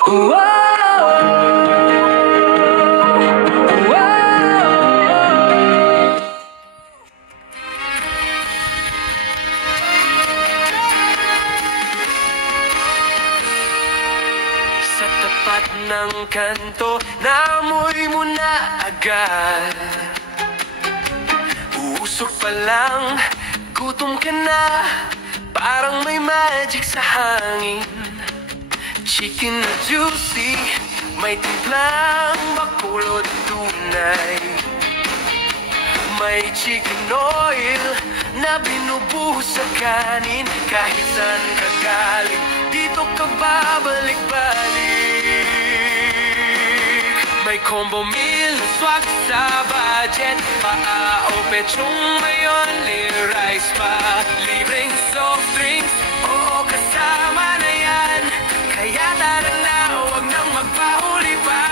Sa tapat ng kanto, naamoy mo na agad. Uusok pa lang, gutom ka na. Parang may magic sa hangin. Chicken na juicy, may timplang bakulod tunay. May chicken oil na binubuhos sa kanin. Kahit saan ka galing, dito ka babalik-balik. May combo meal na swak sa budget. Paa o pechong mayon, rice pa. Libreng soft drinks, oo kasama na yan. Kaya tara na, huwag nang magpahuli pa.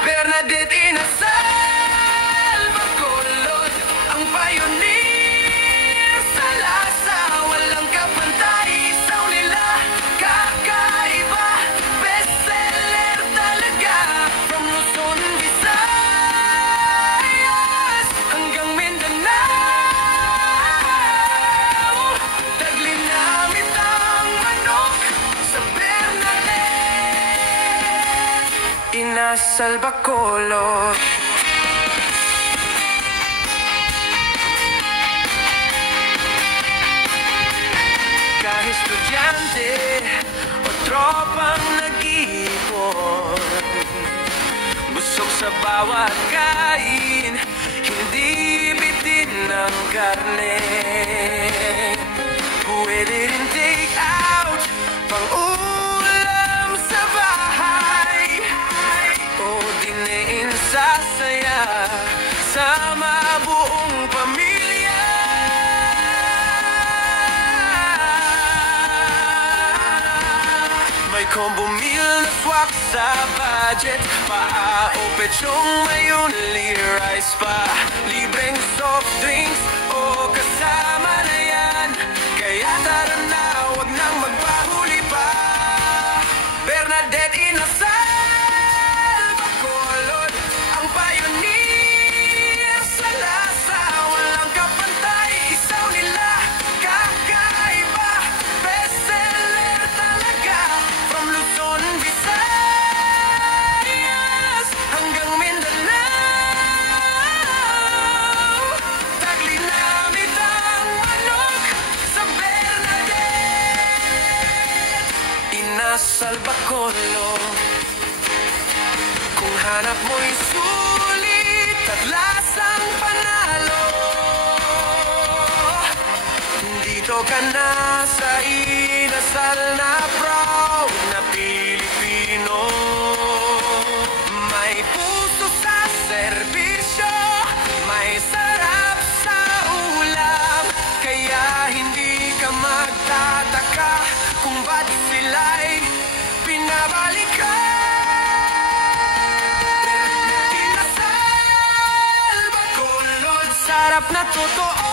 Bernadette Inasal, Bacolod, ang pioneer sa lasa. Walang kapantay, isaw nila kakaiba. Bestseller talaga, from Luzon, Visayas hanggang Mindanao. Taglinamit ang manok sa Bernadette Inasal, Bacolod. Kahit estudyante o tropang nag-iipon, busog sa bawat kain, hindi bitin ng karne. Pwede rin take out, pang ulam sa bahay, o dinain sa saya, sama buong pamilya. May combo meal na swak sa budget. Paa o pechong may only rice pa. Libreng soft drinks, o kasama na yan. Kaya tara na, huwag nang magpahuli pa. Bernadette Inasal, Bacolod, ang pioneer sa lasa. Walang kapantay, isaw nila kakaiba. Bestseller talaga, from Luzon, Visayas hanggang Mindanao. Taglinamit ang manok sa Bernadette Inasal, Bacolod. Kung hanap mo'y sulit at lasang panalo, dito ka na sa Inasal na proud na Pilipino. May puso sa serbisyo, may sarap sa ulam. Kaya hindi ka magtataka kung ba't sila'y pinabalikan. Inasal, Bacolod, sarap na totoo.